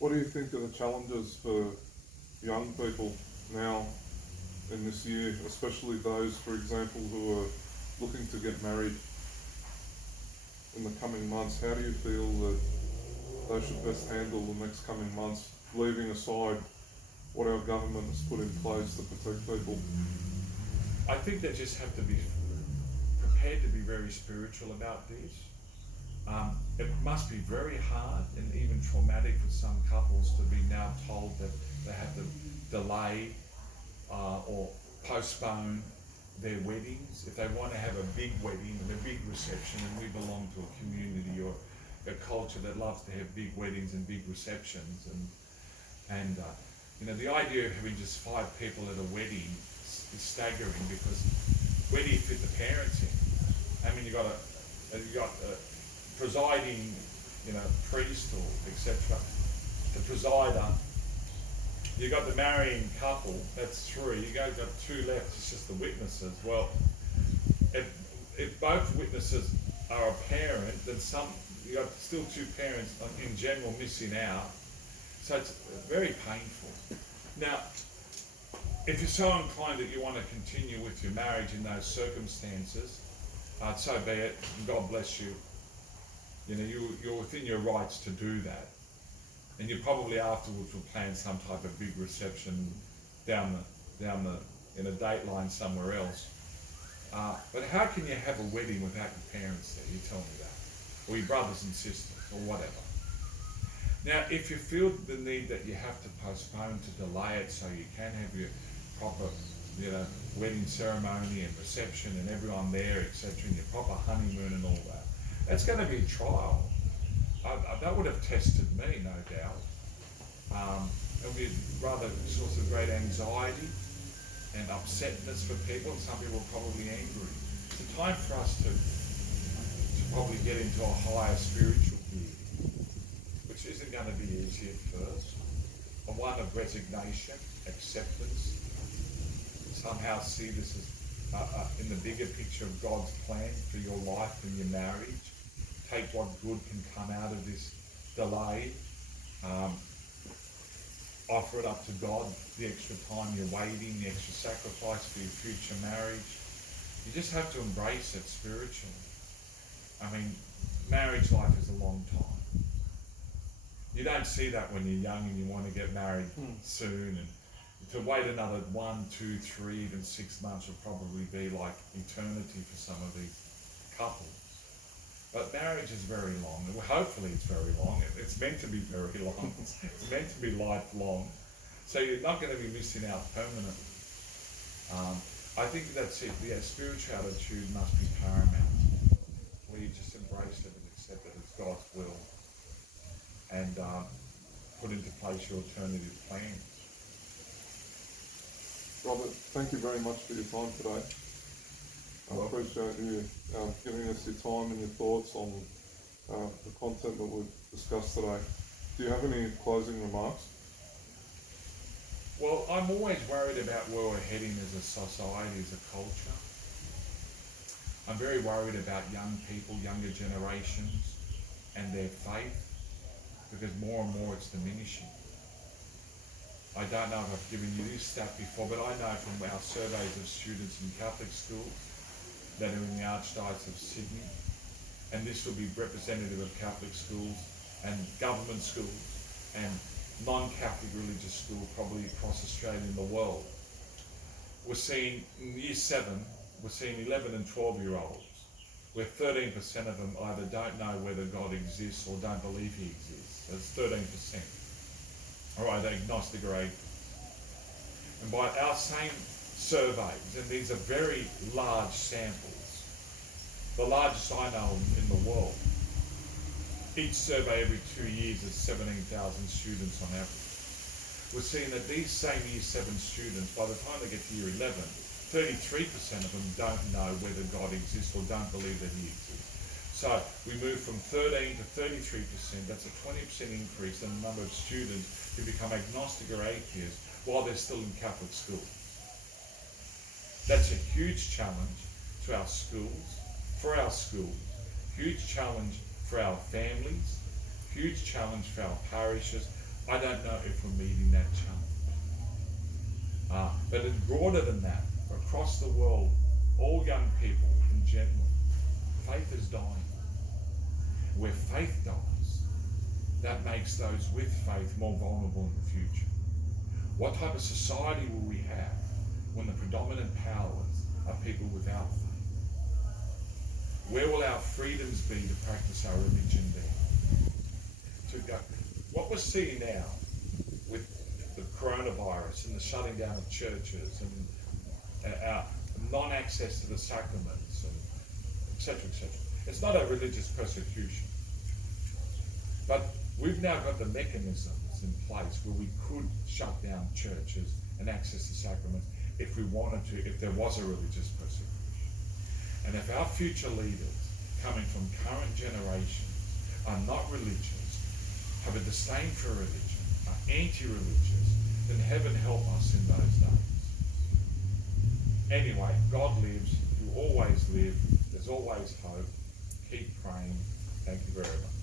What do you think are the challenges for young people now in this year, especially those, for example, who are looking to get married in the coming months? How do you feel that they should best handle the next coming months, leaving aside what our government has put in place to protect people? I think they just have to be prepared to be very spiritual about this. It must be very hard and even traumatic for some couples to be now told that they have to delay or postpone their weddings if they want to have a big wedding and a big reception. And we belong to a community or a culture that loves to have big weddings and big receptions. And the idea of having just 5 people at a wedding is staggering, because where do you fit the parents in? I mean, you got a presiding, priest or etc. The presider. You got the marrying couple. That's 3. You got 2 left. It's just the witnesses. Well, if both witnesses are a parent, then you got still 2 parents in general missing out. So it's very painful. Now, if you're so inclined that you want to continue with your marriage in those circumstances, so be it, and God bless you. You're within your rights to do that. And you probably afterwards will plan some type of big reception down in a dateline somewhere else. But how can you have a wedding without your parents there? You tell me that. Or your brothers and sisters, or whatever. Now, if you feel the need that you have to postpone, to delay it so you can have your proper, wedding ceremony and reception and everyone there, etc., and your proper honeymoon and all that, that's going to be a trial. That would have tested me, no doubt. It'll be rather a source of great anxiety and upsetness for people. Some people are probably angry. It's a time for us to probably get into a higher spiritual gear, which isn't going to be easy at first. A one of resignation, acceptance. Somehow see this as in the bigger picture of God's plan for your life and your marriage. Take what good can come out of this delay. Offer it up to God, the extra time you're waiting, the extra sacrifice for your future marriage. You just have to embrace it spiritually. I mean, marriage life is a long time. You don't see that when you're young and you want to get married soon, and to wait another 1, 2, 3, even 6 months will probably be like eternity for some of these couples. But marriage is very long. Well, hopefully it's very long. It's meant to be very long. It's meant to be lifelong. So you're not going to be missing out permanently. I think that's it. Yeah, spiritual attitude must be paramount, where you just embrace it and accept that it's God's will, and put into place your alternative plans. Robert, thank you very much for your time today. I appreciate you giving us your time and your thoughts on the content that we've discussed today. Do you have any closing remarks? Well, I'm always worried about where we're heading as a society, as a culture. I'm very worried about young people, younger generations, and their faith, because more and more it's diminishing. I don't know if I've given you this stat before, but I know from our surveys of students in Catholic schools that are in the Archdiocese of Sydney, and this will be representative of Catholic schools and government schools and non-Catholic religious schools probably across Australia and the world. We're seeing in year 7, we're seeing 11 and 12-year-olds, where 13% of them either don't know whether God exists or don't believe he exists. That's 13%. All right, they're agnostic or atheist. And by our same surveys, and these are very large samples, the largest I know in the world. Each survey every 2 years is 17,000 students on average. We're seeing that these same year 7 students, by the time they get to year 11, 33% of them don't know whether God exists or don't believe that he exists. So we move from 13 to 33%, that's a 20% increase in the number of students who become agnostic or atheists while they're still in Catholic schools. That's a huge challenge to our schools, for our schools, huge challenge for our families, huge challenge for our parishes. I don't know if we're meeting that challenge. But it's broader than that. Across the world, all young people in general, faith is dying. Where faith dies, that makes those with faith more vulnerable in the future. What type of society will we have when the predominant powers are people without faith? Where will our freedoms be to practice our religion be? What we're seeing now with the coronavirus and the shutting down of churches and our non-access to the sacraments and etc., etc. It's not a religious persecution. But we've now got the mechanisms in place where we could shut down churches and access the sacraments if we wanted to, if there was a religious persecution. And if our future leaders, coming from current generations, are not religious, have a disdain for religion, are anti-religious, then heaven help us in those days. Anyway, God lives, you always live, there's always hope. Keep praying. Thank you very much.